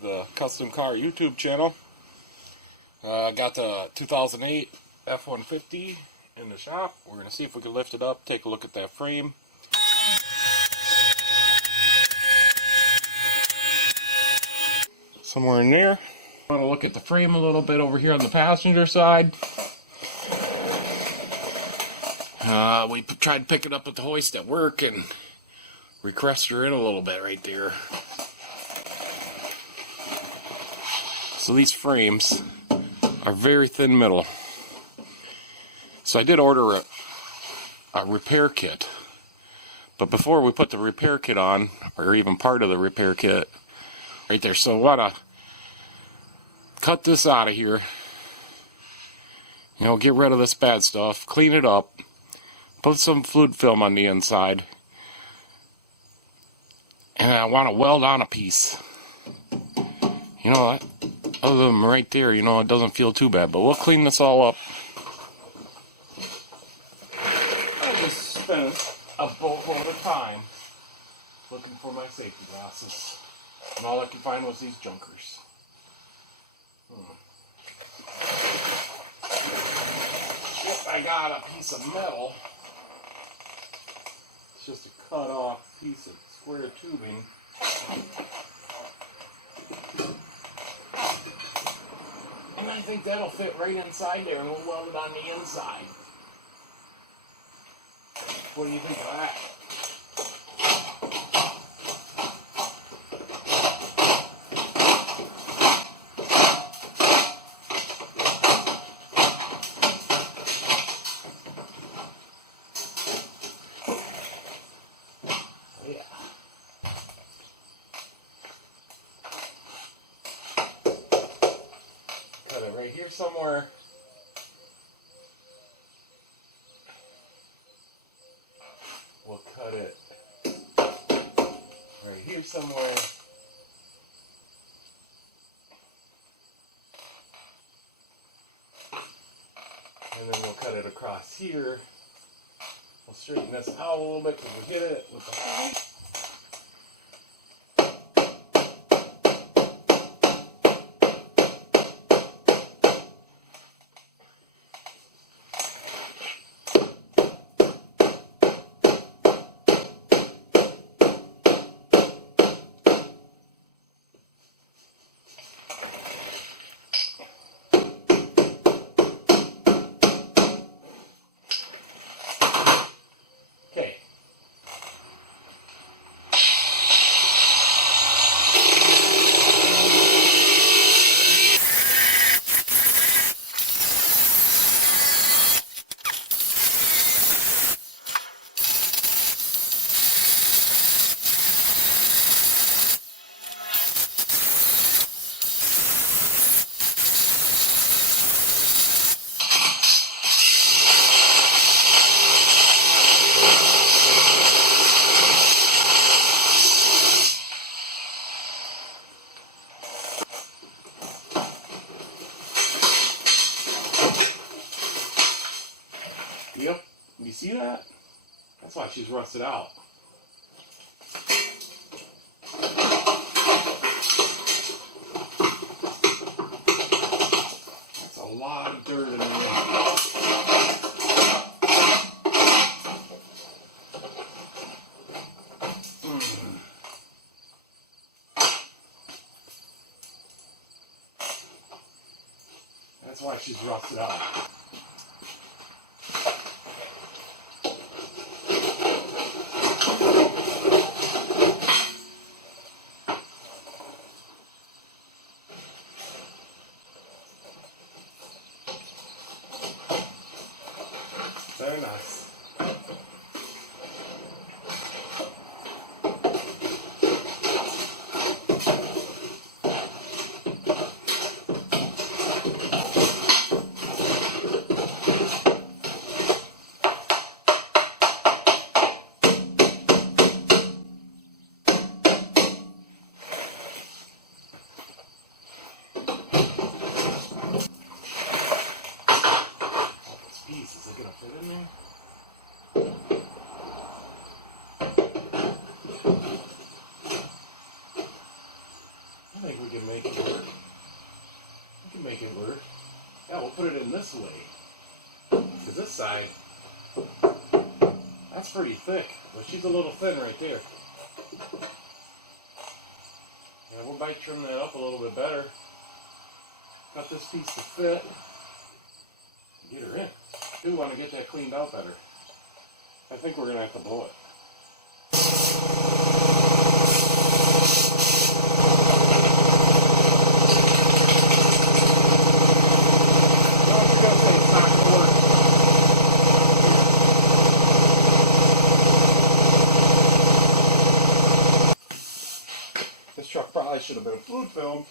to the Custom Car YouTube channel. Got the 2008 F-150 in the shop. We're going to see if we can lift it up, take a look at that frame. Somewhere in there. I want to look at the frame a little bit over here on the passenger side. We tried to pick it up at the hoist at work and we crushed her in a little bit right there. So these frames are very thin metal. So I did order a repair kit. But before we put the repair kit on, or even part of the repair kit, right there. So I want to cut this out of here. You know, get rid of this bad stuff, clean it up, put some fluid film on the inside, and I want to weld on a piece. You know, other than right there, you know, it doesn't feel too bad, but we'll clean this all up. I just spent a boatload of time looking for my safety glasses, and all I could find was these junkers. Yep, I got a piece of metal. It's just a cut off piece of square tubing. And I think that'll fit right inside there, and we'll weld it on the inside. What do you think of that? Right here somewhere. We'll cut it right here somewhere. And then we'll cut it across here. We'll straighten this out a little bit because we hit it with the height. Yep, you see that? That's why she's rusted out. That's a lot of dirt in there. That's why she's rusted out. Very nice. can make it work. We can make it work. Yeah, we'll put it in this way. Because this side, that's pretty thick. But she's a little thin right there. Yeah, we might trim that up a little bit better. Cut this piece to fit. Get her in. I do want to get that cleaned out better. I think we're going to have to blow it. This truck probably should have been fluid filmed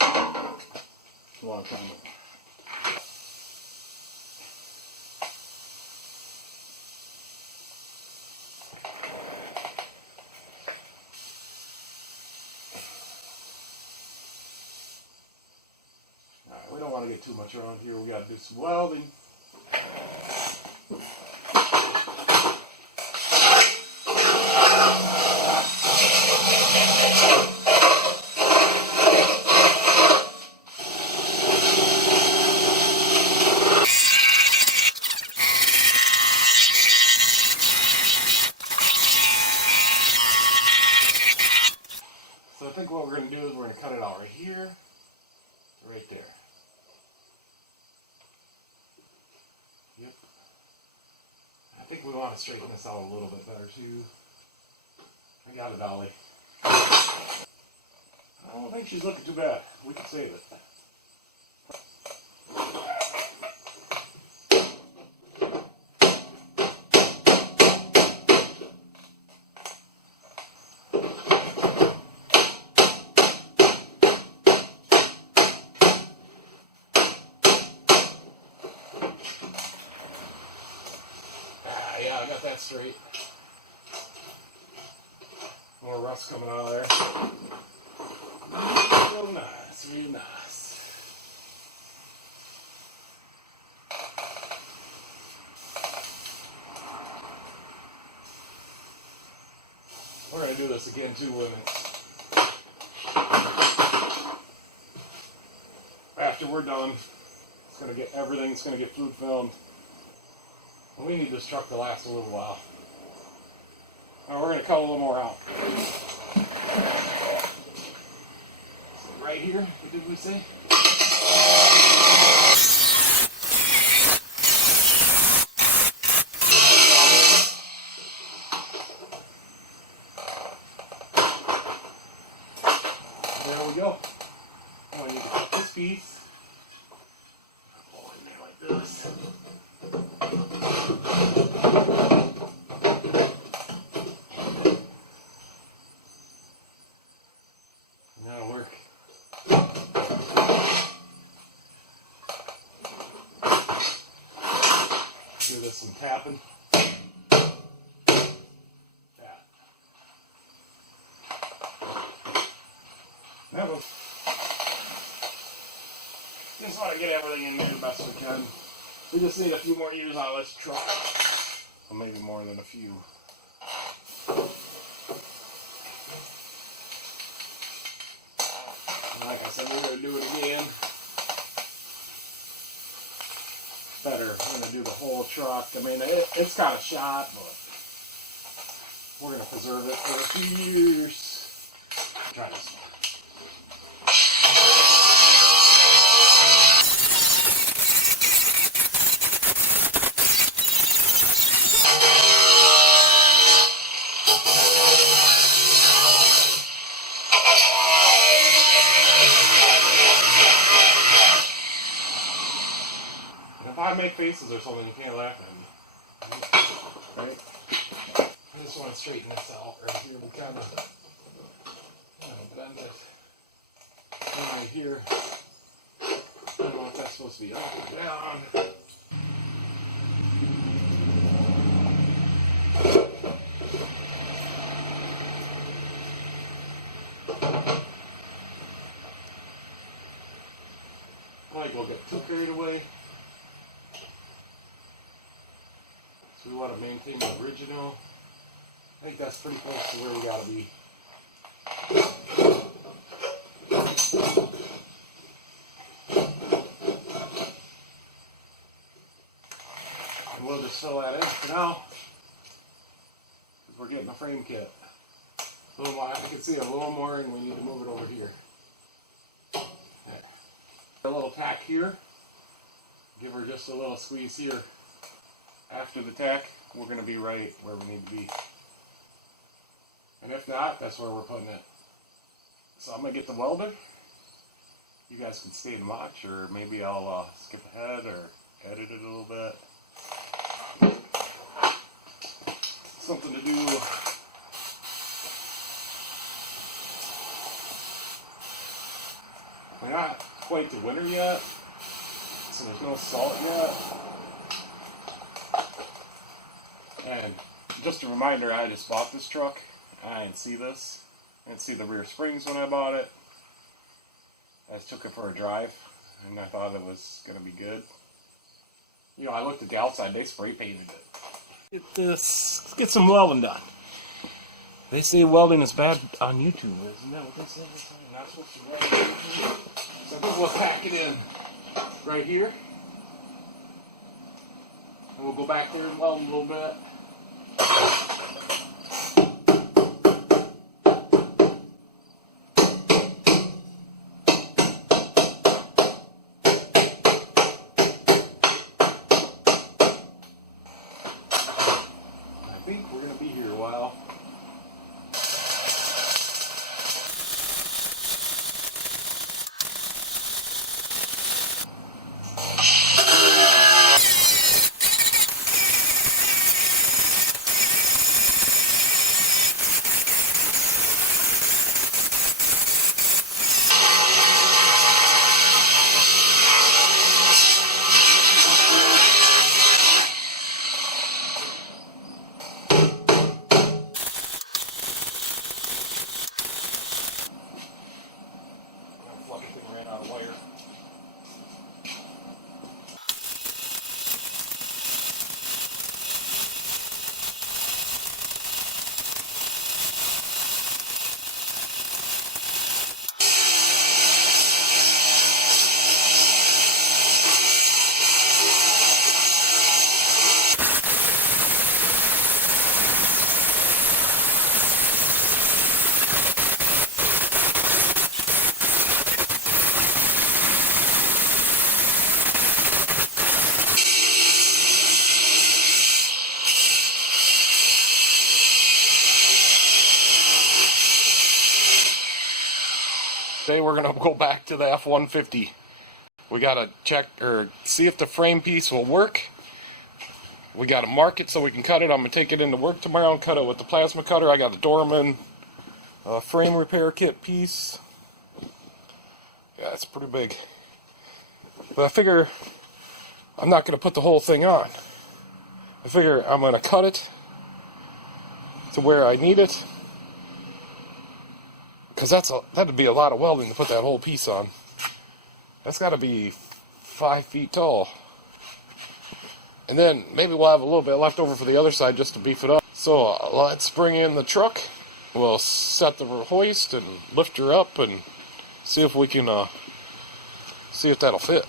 a long time ago. Alright, we don't want to get too much around here. We got to do some welding. So I think what we're going to do is we're going to cut it out right here, right there. Yep. I think we want to straighten this out a little bit better too. I got it, Ollie. I don't think she's looking too bad. We can save it. Yeah, I got that straight. More rust coming out of there. Real nice, real nice. We're going to do this again too, women. After we're done, it's going to get everything's going to get fluid filmed. We need this truck to last a little while. Now we're going to cut a little more out. So right here, what did we say? There we go. Now I need to cut this piece. Pull in there like this. That'll work. Give this some tapping. Tap. That was. Just want to get everything in there the best we can. We just need a few more years out of this truck. Well, maybe more than a few. Like I said, we're going to do it again. Better, we're going to do the whole truck. I mean, it's got a shot, but we're going to preserve it for a few years. Try this one. If I make faces or something, you can't laugh at me. Right? I just want to straighten this out right here. We kind of bend it right here. I don't know if that's supposed to be up or down. Like we'll get too carried away. So we want to maintain the original. I think that's pretty close to where we gotta be. fill that in for now. We're getting a frame kit. A little more, I can see a little more, and we need to move it over here. There. A little tack here. Give her just a little squeeze here. After the tack, we're going to be right where we need to be. And if not, that's where we're putting it. So I'm going to get the welder. You guys can stay and watch, or maybe I'll skip ahead or edit it a little bit. Something to do. We're not quite to winter yet, so there's no salt yet. And just a reminder, I just bought this truck. I didn't see this. I didn't see the rear springs when I bought it. I just took it for a drive, and I thought it was going to be good. You know, I looked at the outside, they spray painted it. Let's get some welding done. They say welding is bad on YouTube, isn't that what they say? You're not supposed to weld on YouTube. So I think we'll pack it in right here. And we'll go back there and weld a little bit. I think we're going to be here a while. Today we're going to go back to the F-150. We got to check or see if the frame piece will work. We got to mark it so we can cut it. I'm going to take it into work tomorrow and cut it with the plasma cutter. I got a Dorman frame repair kit piece. Yeah, it's pretty big. But I figure I'm not going to put the whole thing on. I figure I'm going to cut it to where I need it. Because that'd be a lot of welding to put that whole piece on. That's got to be 5 feet tall. And then maybe we'll have a little bit left over for the other side just to beef it up. So let's bring in the truck. We'll set the hoist and lift her up and see if we can see if that'll fit.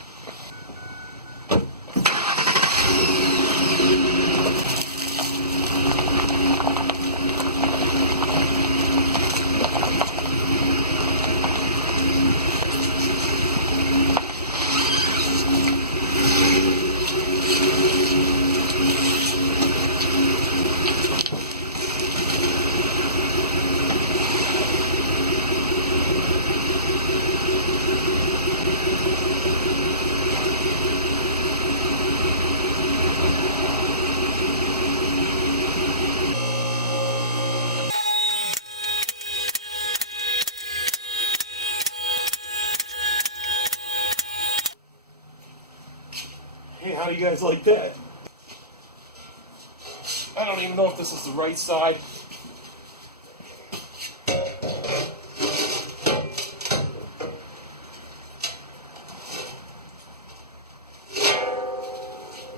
Hey, how do you guys like that? I don't even know if this is the right side.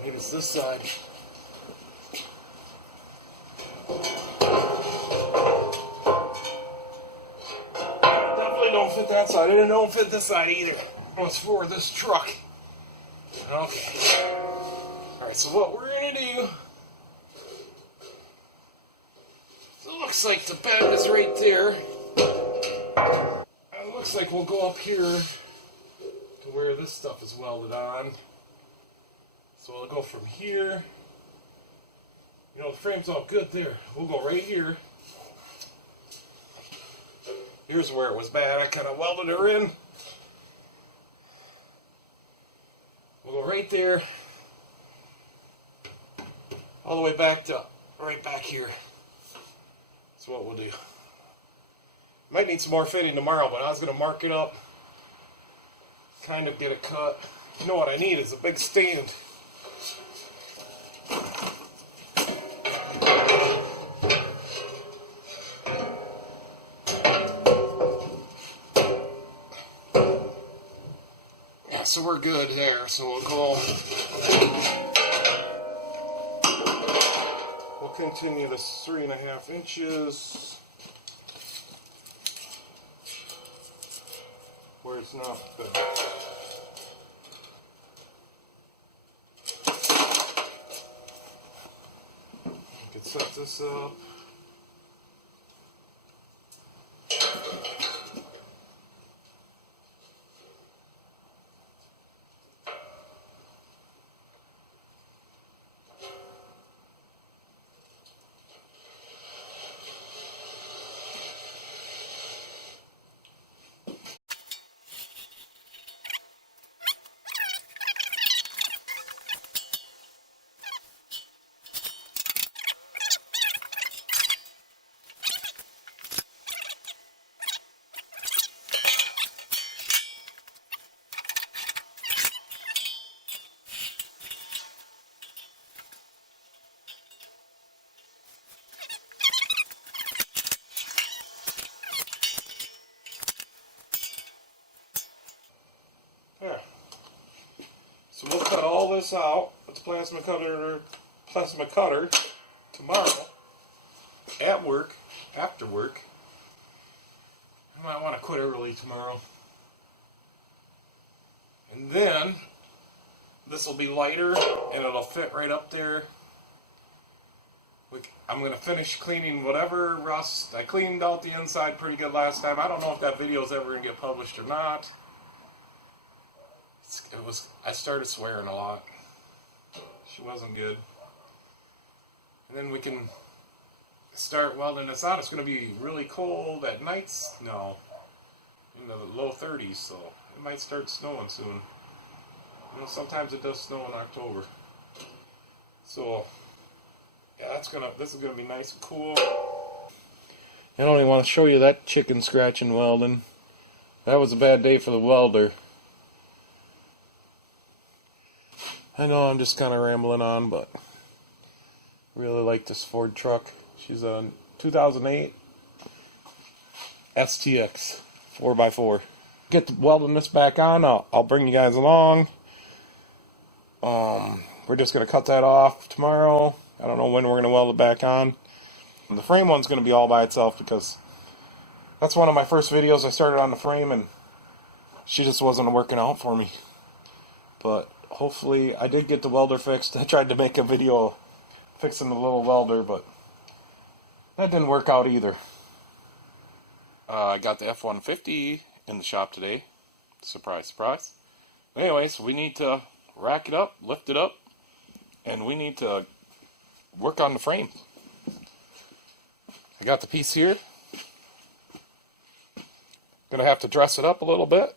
Maybe it's this side. Definitely don't fit that side. It don't fit this side either. It's for this truck. Okay. Alright, Alright, so what we're going to do, so it looks like the bed is right there. It looks like we'll go up here to where this stuff is welded on. So we'll go from here. You know, the frame's all good there. We'll go right here. Here's where it was bad. I kind of welded her in. We'll go right there. All the way back to right back here. That's what we'll do. Might need some more fitting tomorrow, but I was going to mark it up. Kind of get it cut. You know what I need is a big stand. Yeah, so we're good there. So we'll go. We'll continue this 3.5 inches. Where it's not big. We can set this up. There. So we'll cut all this out with the plasma cutter tomorrow at work, after work. I might want to quit early tomorrow. And then this will be lighter and it'll fit right up there. I'm going to finish cleaning whatever rust. I cleaned out the inside pretty good last time. I don't know if that video is ever going to get published or not. I started swearing a lot. She wasn't good. And then we can start welding this out. It's going to be really cold at nights. No, in the low 30s, so it might start snowing soon. You know, sometimes it does snow in October. So yeah, this is gonna be nice and cool. I don't even want to show you that chicken scratching welding. That was a bad day for the welder. I know I'm just kind of rambling on, but I really like this Ford truck. She's a 2008 STX 4x4. Get the welding this back on. I'll bring you guys along. We're just going to cut that off tomorrow. I don't know when we're going to weld it back on. The frame one's going to be all by itself because that's one of my first videos I started on the frame and she just wasn't working out for me. But hopefully I did get the welder fixed. I tried to make a video fixing the little welder, but that didn't work out either. I got the F-150 in the shop today. Surprise, surprise. Anyways, we need to rack it up, lift it up, and we need to work on the frame. I got the piece here. Gonna have to dress it up a little bit.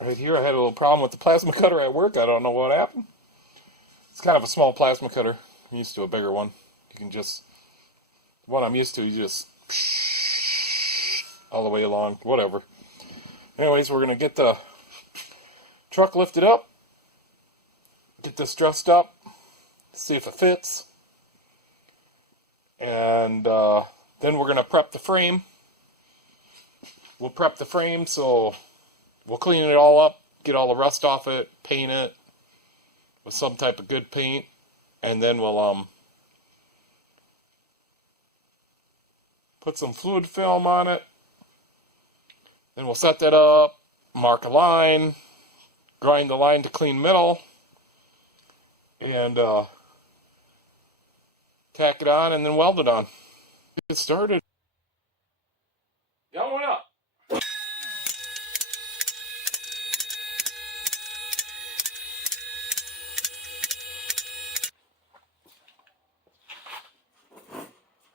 Right here I had a little problem with the plasma cutter at work. I don't know what happened. It's kind of a small plasma cutter. I'm used to a bigger one. You can just, the one I'm used to, you just all the way along, whatever. Anyways, we're gonna get the truck lifted up, get this dressed up, see if it fits, and then we're gonna prep the frame. We'll prep the frame, so we'll clean it all up, get all the rust off it, paint it with some type of good paint, and then we'll put some fluid film on it. Then we'll set that up, mark a line, grind the line to clean metal, and tack it on and then weld it on. Get started. Going up.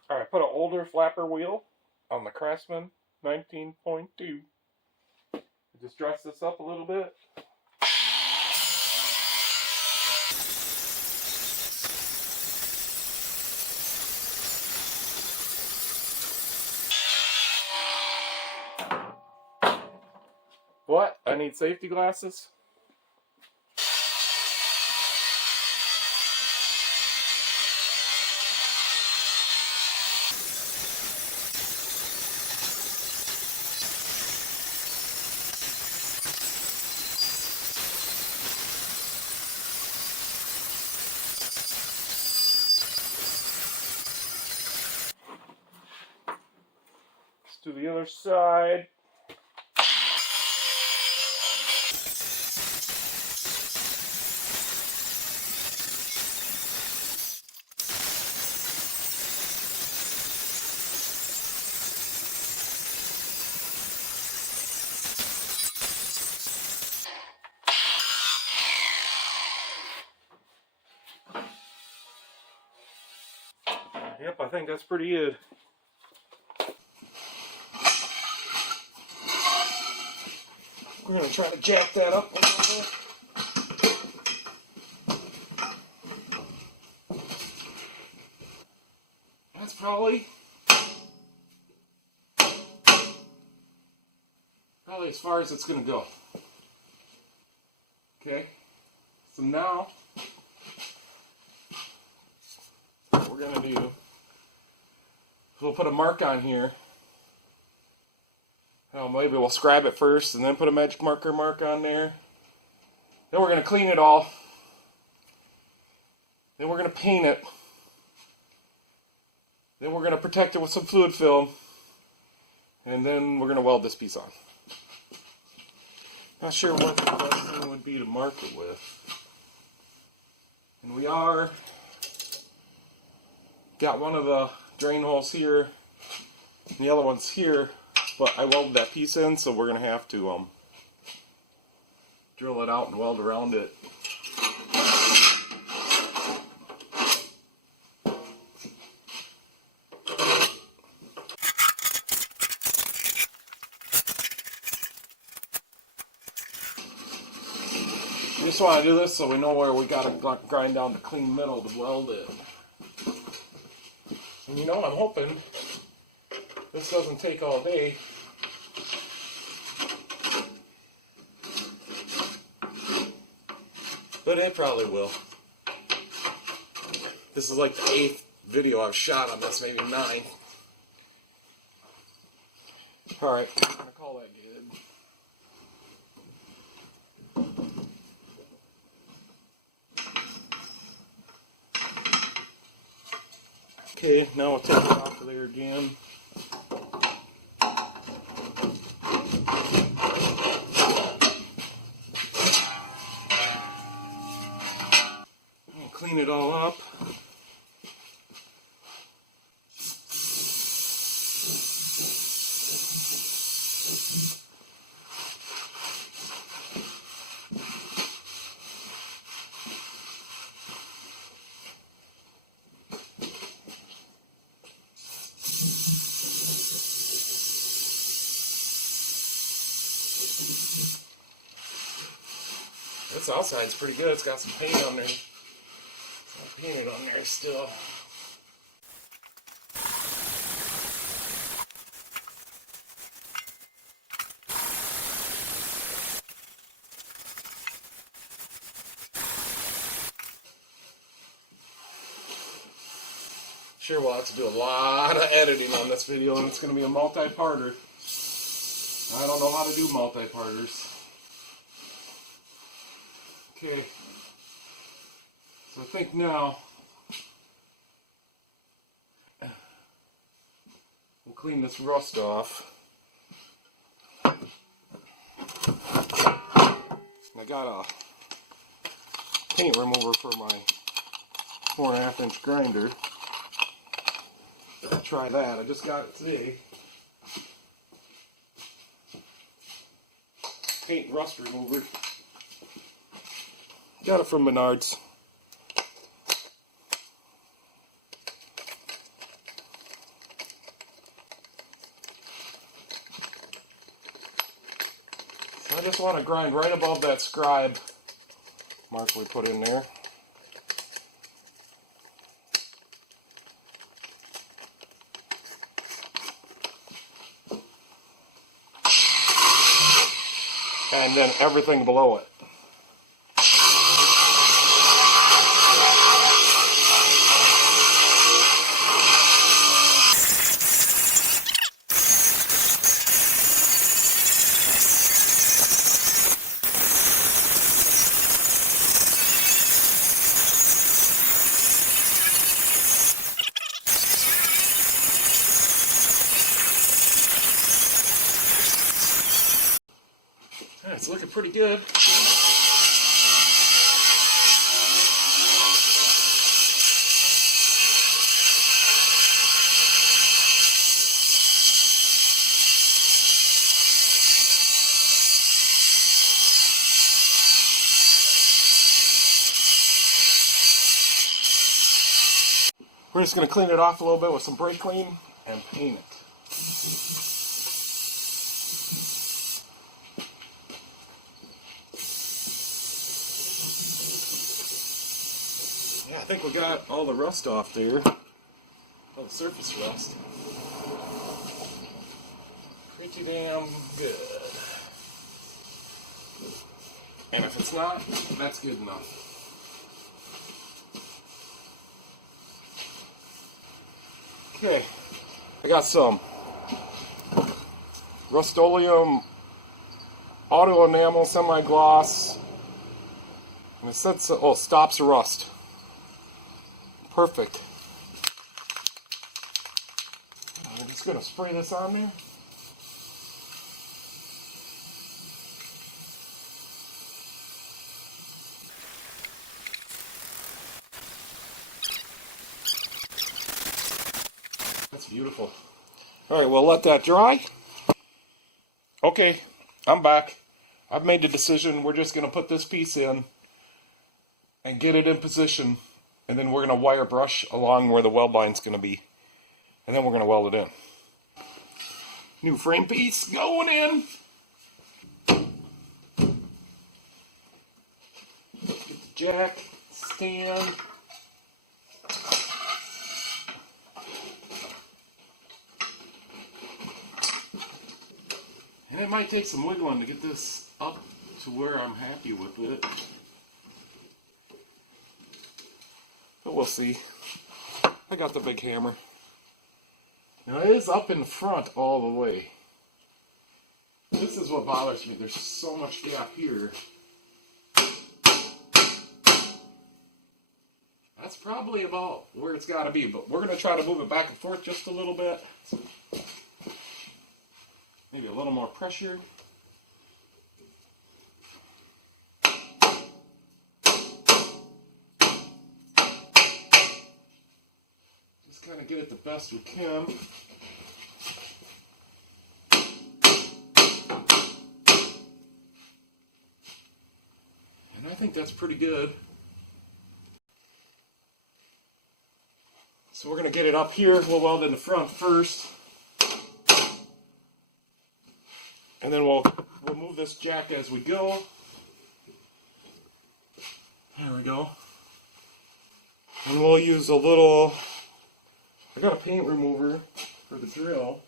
Alright, put an older flapper wheel on the Craftsman 19.2. Just dress this up a little bit. What? I need safety glasses? Let's do the other side. Yep, I think that's pretty good. We're going to try to jack that up a little bit. That's probably as far as it's going to go. Okay, so now what we're going to do, we'll put a mark on here. Maybe we'll scribe it first and then put a magic marker mark on there. Then we're going to clean it all. Then we're going to paint it. Then we're going to protect it with some fluid film. And then we're going to weld this piece on. Not sure what the best thing would be to mark it with. And we got one of the drain holes here, and the other one's here, but I welded that piece in, so we're going to have to drill it out and weld around it. We just want to do this so we know where we got to grind down the clean metal to weld it. And you know, I'm hoping this doesn't take all day. But it probably will. This is like the 8th video I've shot on this, maybe 9th. Alright, I'm going to call that good. Okay, now we'll take it off of there again. Clean it all up. This outside's pretty good. It's got some paint on there. It's not painted on there still. Sure, we'll have to do a lot of editing on this video, and it's going to be a multi-parter. I don't know how to do multi-parters. Okay, so I think now we'll clean this rust off. I got a paint remover for my 4.5 inch grinder. Try that. I just got it today. Paint rust remover. Got it from Menards. So I just want to grind right above that scribe mark we put in there. And then everything below it. It's looking pretty good. We're just going to clean it off a little bit with some brake clean and paint it. Yeah, I think we got all the rust off there. All the surface rust. Pretty damn good. And if it's not, that's good enough. Okay, I got some Rust-Oleum auto enamel semi-gloss, and it said so, oh, stops rust. Perfect. I'm just going to spray this on there. That's beautiful. Alright, we'll let that dry. Okay, I'm back. I've made the decision. We're just going to put this piece in and get it in position. And then we're going to wire brush along where the weld line's going to be. And then we're going to weld it in. New frame piece going in. Get the jack, stand. And it might take some wiggling to get this up to where I'm happy with it. But we'll see. I got the big hammer. Now it is up in front all the way. This is what bothers me. There's so much gap here. That's probably about where it's got to be, but we're going to try to move it back and forth just a little bit. Maybe a little more pressure. Just kind of get it the best we can. And I think that's pretty good. So we're going to get it up here. We'll weld in the front first. And then we'll move this jack as we go. There we go. And we'll use a little, I got a paint remover for the drill.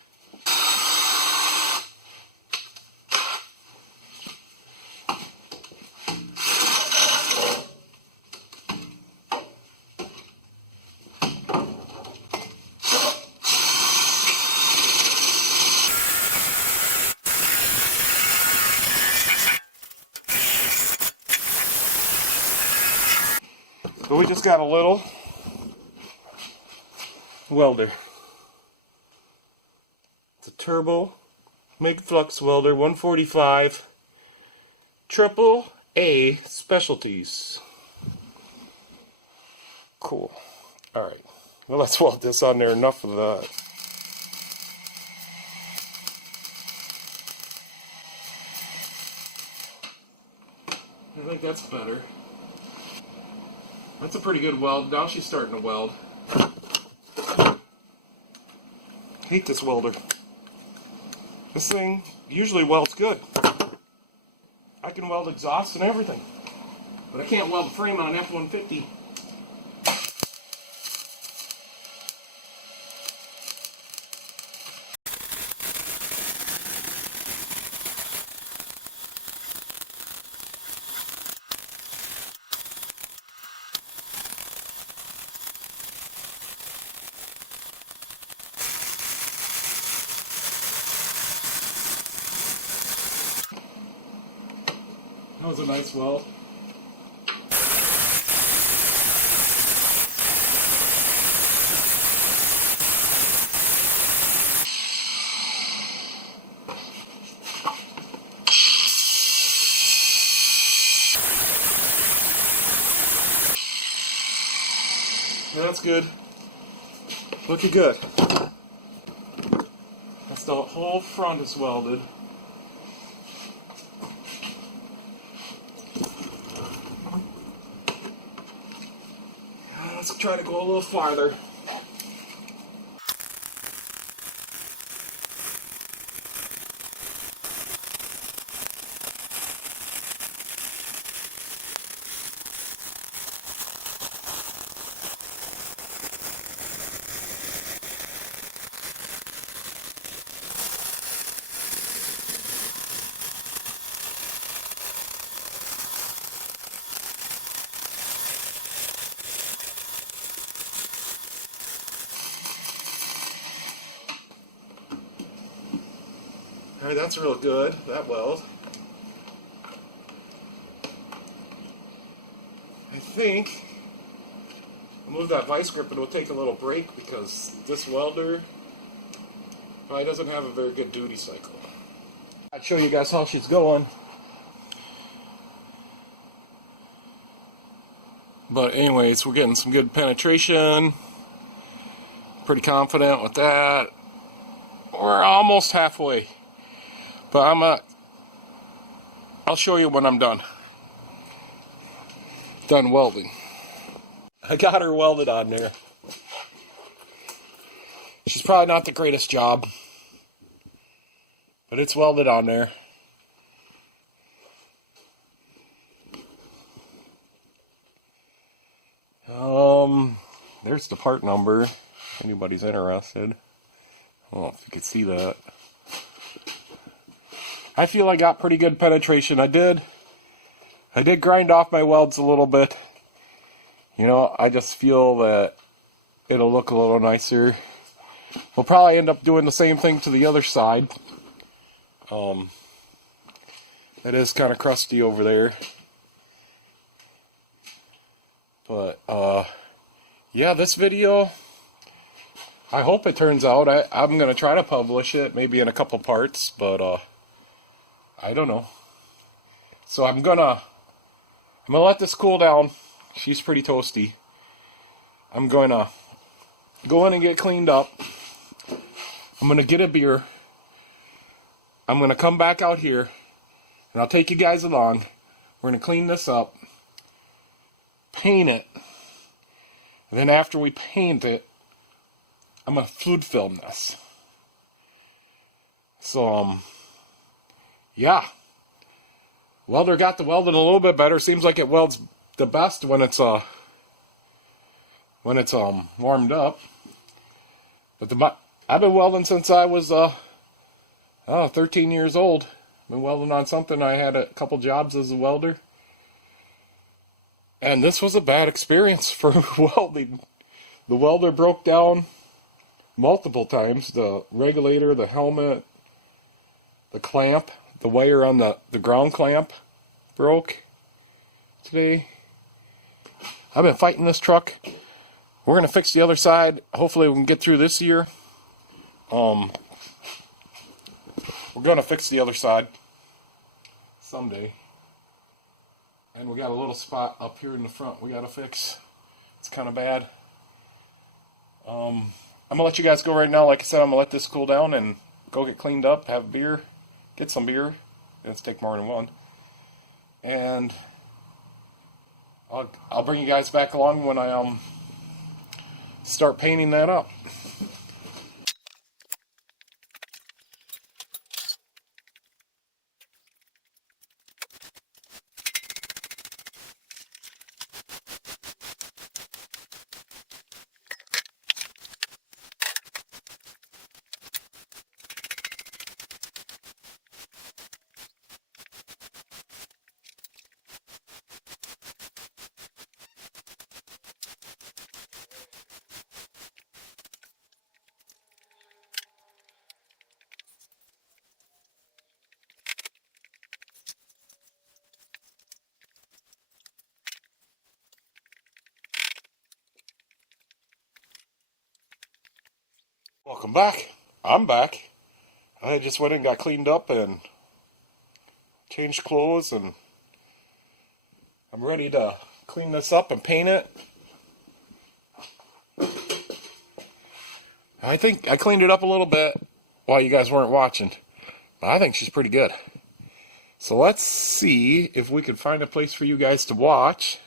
So we just got a little welder. It's a turbo MIG flux welder 145 triple A specialties. Cool. Alright. Well, let's weld this on there. Enough of that. I think that's better. That's a pretty good weld. Now she's starting to weld. Hate this welder. This thing usually welds good. I can weld exhaust and everything. But I can't weld a frame on an F-150. That was a nice weld. Yeah, that's good. Looking good. That's the whole front is welded. Let's try to go a little farther. Alright, that's real good, that weld. I think I'll move that vice grip and we'll take a little break because this welder probably doesn't have a very good duty cycle. I'll show you guys how she's going. But anyways, we're getting some good penetration. Pretty confident with that. We're almost halfway. But I'll show you when I'm done. Done welding. I got her welded on there. She's probably not the greatest job, but it's welded on there. There's the part number, if anybody's interested. I don't know if you can see that. I feel I got pretty good penetration. I did grind off my welds a little bit. You know, I just feel that it'll look a little nicer. We'll probably end up doing the same thing to the other side. It is kind of crusty over there. But, yeah, this video, I hope it turns out. I'm going to try to publish it, maybe in a couple parts, but, I don't know. So I'm gonna let this cool down. She's pretty toasty. I'm gonna go in and get cleaned up. I'm gonna get a beer. I'm gonna come back out here and I'll take you guys along. We're gonna clean this up, paint it, and then after we paint it, I'm gonna food film this. So yeah, welder got the welding a little bit better. Seems like it welds the best when it's warmed up. But I've been welding since I was 13 years old. Been welding on something. I had a couple jobs as a welder, and this was a bad experience for welding. The welder broke down multiple times. The regulator, the helmet, the clamp. The wire on the ground clamp broke today. I've been fighting this truck. We're going to fix the other side. Hopefully we can get through this year. We're going to fix the other side someday. And we got a little spot up here in the front we got to fix. It's kind of bad. I'm gonna let you guys go right now. Like I said, I'm gonna let this cool down and go get cleaned up, have a beer, get some beer. It's take more than one, and I'll bring you guys back along when I start painting that up. Welcome back. I'm back. I just went and got cleaned up and changed clothes, and I'm ready to clean this up and paint it. I think I cleaned it up a little bit while you guys weren't watching, but I think she's pretty good. So let's see if we can find a place for you guys to watch.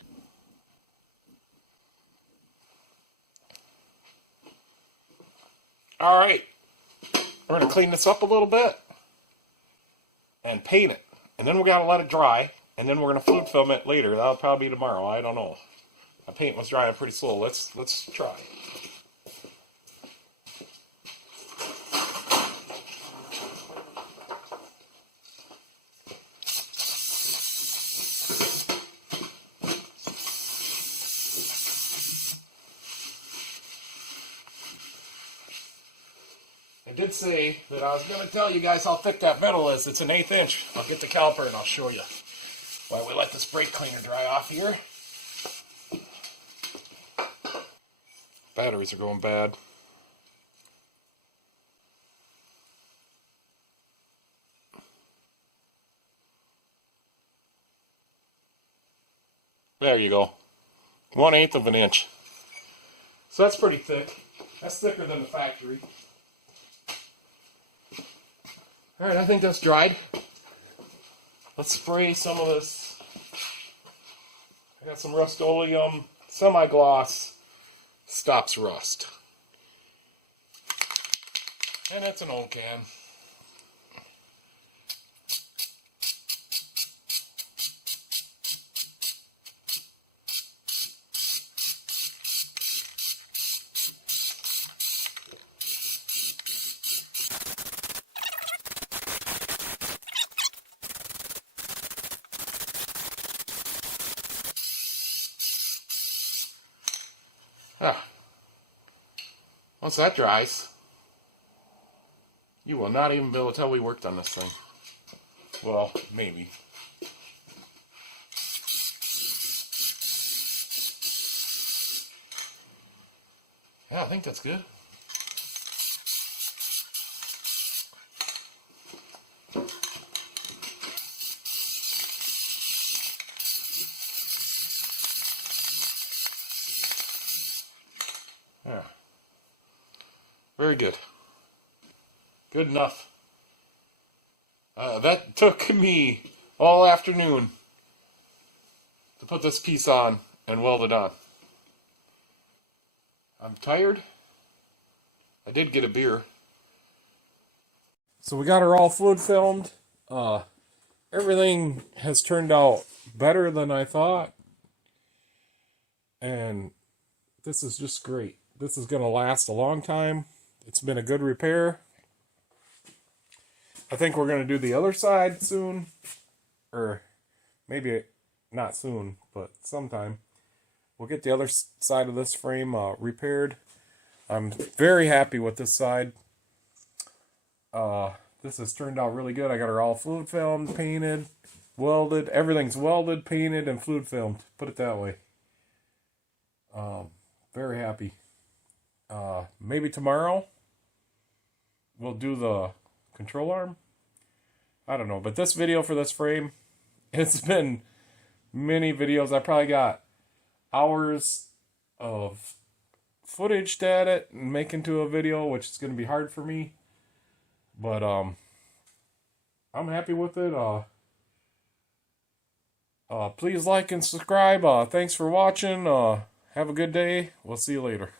Alright, we're going to clean this up a little bit and paint it. And then we're going to let it dry, and then we're going to fluid film it later. That'll probably be tomorrow, I don't know. My paint was drying pretty slow. Let's try. I did say that I was going to tell you guys how thick that metal is. It's an 1/8 inch. I'll get the caliper and I'll show you while we let this brake cleaner dry off here. Batteries are going bad. There you go. 1/8 of an inch. So that's pretty thick. That's thicker than the factory. Alright, I think that's dried. Let's spray some of this. I got some Rust-Oleum semi-gloss, stops rust. And it's an old can. Once that dries, you will not even be able to tell we worked on this thing. Well, maybe. Yeah, I think that's good. Yeah. Very good. Good enough. That took me all afternoon to put this piece on and weld it on. I'm tired. I did get a beer. So we got her all fluid filmed. Everything has turned out better than I thought. And this is just great. This is going to last a long time. It's been a good repair. I think we're going to do the other side soon. Or maybe not soon, but sometime. We'll get the other side of this frame repaired. I'm very happy with this side. This has turned out really good. I got her all fluid filmed, painted, welded. Everything's welded, painted, and fluid filmed. Put it that way. Very happy. Maybe tomorrow we'll do the control arm. I don't know. But this video for this frame, it's been many videos. I probably got hours footage at it and make into a video, which is going to be hard for me. But I'm happy with it. Please like and subscribe. Thanks for watching. Have a good day. We'll see you later.